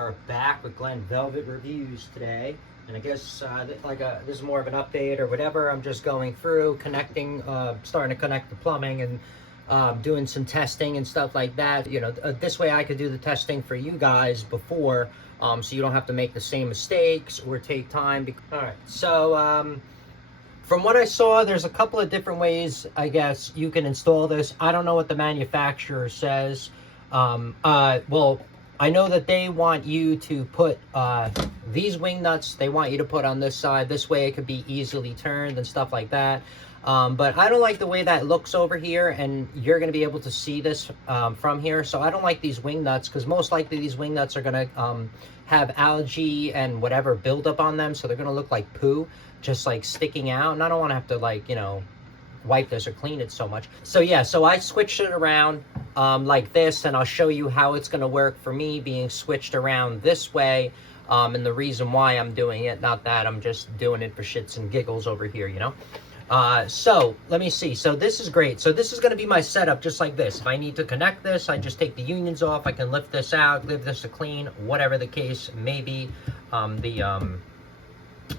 are back with Glen Velvet reviews today, and I guess this is more of an update or whatever. I'm just going through connecting, starting to connect the plumbing and doing some testing and stuff like that. You know, this way I could do the testing for you guys before, so you don't have to make the same mistakes or take time. All right, so from what I saw, there's a couple of different ways, I guess, you can install this. I don't know what the manufacturer says. Well, I know that they want you to put these wing nuts, they want you to put on this side. This way it could be easily turned and stuff like that. But I don't like the way that looks over here, and you're going to be able to see this from here. So I don't like these wing nuts, because most likely these wing nuts are going to have algae and whatever buildup on them. So they're going to look like poo, just like sticking out. And I don't want to have to, like, you know, wipe this or clean it so much. So yeah, so I switched it around like this, and I'll show you how it's going to work for me being switched around this way, and the reason why I'm doing it. Not that I'm just doing it for shits and giggles over here, you know. So let me see. So this is great. So this is going to be my setup, just like this. If I need to connect this, I just take the unions off. I can lift this out, leave this to clean, whatever the case may be.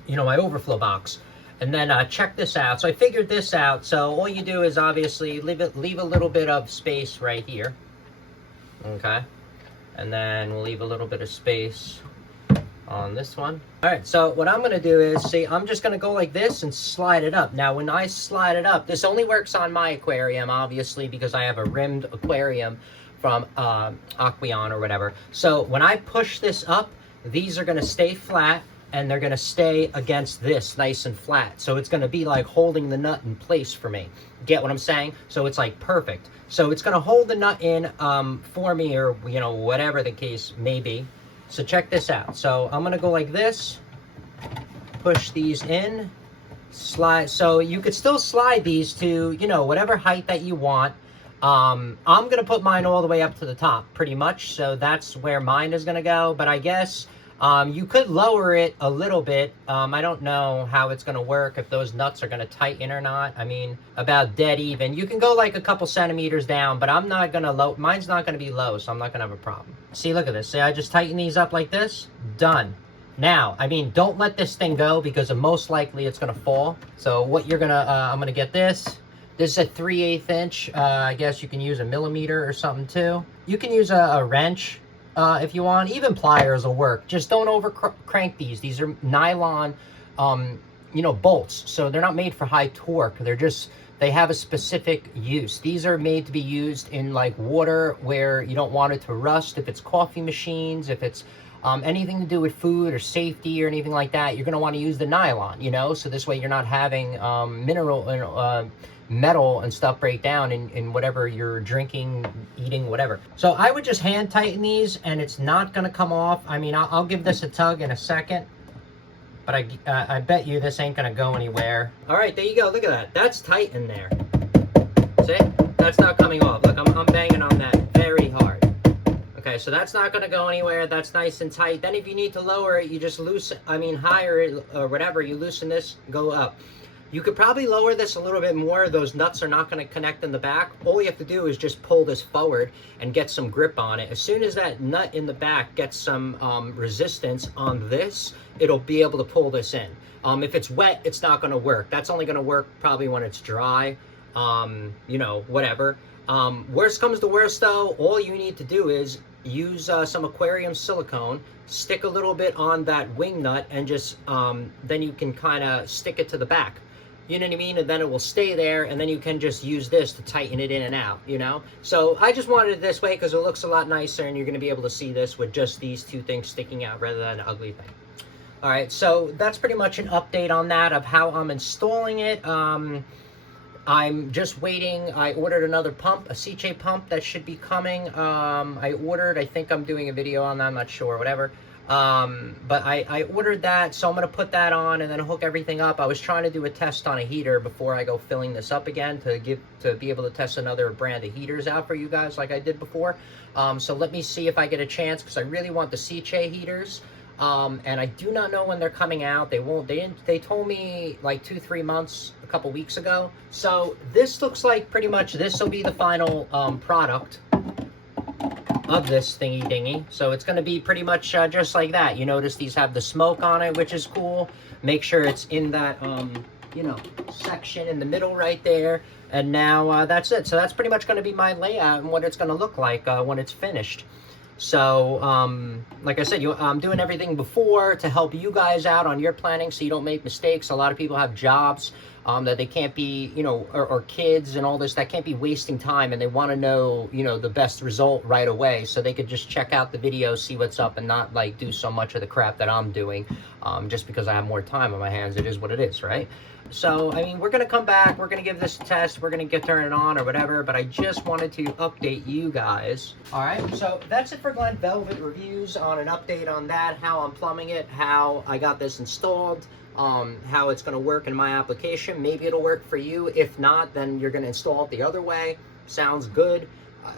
You know, my overflow box. And then check this out. So I figured this out. So all you do is obviously leave a little bit of space right here. Okay. And then we'll leave a little bit of space on this one. All right, so what I'm going to do is, see, I'm just going to go like this and slide it up. Now, when I slide it up, this only works on my aquarium, obviously, because I have a rimmed aquarium from Aquarium or whatever. So when I push this up, these are going to stay flat, and they're going to stay against this nice and flat. So it's going to be like holding the nut in place for me. Get what I'm saying? So it's like perfect. So it's going to hold the nut in for me, or, you know, whatever the case may be. So check this out. So I'm going to go like this, push these in, slide. So you could still slide these to, you know, whatever height that you want. I'm going to put mine all the way up to the top, pretty much. So that's where mine is going to go. But I guess you could lower it a little bit. I don't know how it's going to work, if those nuts are going to tighten or not. I mean, about dead even. You can go like a couple centimeters down, but I'm not going to mine's not going to be low, so I'm not going to have a problem. See, look at this. See, I just tighten these up like this. Done. Now, I mean, don't let this thing go, because most likely it's going to fall. So what you're going to, I'm going to get this. This is a 3/8 inch. I guess you can use a millimeter or something too. You can use a wrench. If you want, even pliers will work. Just don't over crank these. These are nylon, you know, bolts. So they're not made for high torque. They have a specific use. These are made to be used in like water where you don't want it to rust. If it's coffee machines, if it's anything to do with food or safety or anything like that, you're going to want to use the nylon, you know, so this way you're not having metal and stuff break down in whatever you're drinking, eating, whatever. So I would just hand tighten these, and it's not going to come off. I mean, I'll give this a tug in a second, but I bet you this ain't going to go anywhere. All right, there you go. Look at that. That's tight in there. See? That's not coming off. Look, I'm banging on that very hard. Okay, so that's not going to go anywhere. That's nice and tight. Then if you need to lower it, you just higher it or whatever. You loosen this, go up. You could probably lower this a little bit more. Those nuts are not going to connect in the back. All you have to do is just pull this forward and get some grip on it. As soon as that nut in the back gets some resistance on this, it'll be able to pull this in. If it's wet, it's not going to work. That's only going to work probably when it's dry, you know, whatever. Worst comes to worst, though, all you need to do is use some aquarium silicone, stick a little bit on that wing nut, and just then you can kind of stick it to the back. You know what I mean? And then it will stay there, and then you can just use this to tighten it in and out, you know? So I just wanted it this way because it looks a lot nicer, and you're going to be able to see this with just these two things sticking out rather than an ugly thing. All right, so that's pretty much an update on that of how I'm installing it. I'm just waiting. I ordered another pump, a CJ pump that should be coming. I think I'm doing a video on that, I'm not sure, whatever. But I ordered that, so I'm going to put that on and then hook everything up. I was trying to do a test on a heater before I go filling this up again to be able to test another brand of heaters out for you guys like I did before. So let me see if I get a chance, because I really want the CJ heaters. And I do not know when they're coming out. They told me like 2-3 months a couple weeks ago. So this looks like pretty much this will be the final product. of this thingy dingy. So it's going to be pretty much just like that. You notice these have the smoke on it, which is cool. Make sure it's in that, you know, section in the middle right there. And now that's it. So that's pretty much going to be my layout and what it's going to look like when it's finished. So, like I said, I'm doing everything before to help you guys out on your planning so you don't make mistakes. A lot of people have jobs that they can't be, you know, or kids and all this that can't be wasting time, and they want to know, you know, the best result right away, so they could just check out the video, see what's up, and not like do so much of the crap that I'm doing just because I have more time on my hands. It is what it is, right? So, I mean, we're going to come back, we're going to give this a test, we're going to turn it on or whatever, but I just wanted to update you guys. All right, so that's it for Glen Velvet Reviews on an update on that, how I'm plumbing it, how I got this installed, how it's going to work in my application. Maybe it'll work for you. If not, then you're going to install it the other way. Sounds good.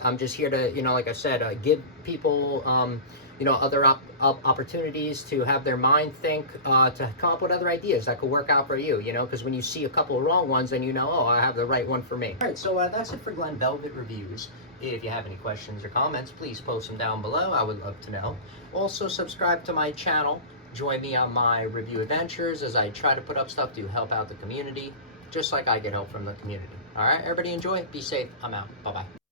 I'm just here to, you know, like I said, give people, you know, other opportunities to have their mind think, to come up with other ideas that could work out for you, you know, because when you see a couple of wrong ones, then you know, oh, I have the right one for me. All right, so that's it for Glen Velvet Reviews. If you have any questions or comments, please post them down below. I would love to know. Also, subscribe to my channel. Join me on my review adventures as I try to put up stuff to help out the community, just like I get help from the community. All right, everybody enjoy. Be safe. I'm out. Bye-bye.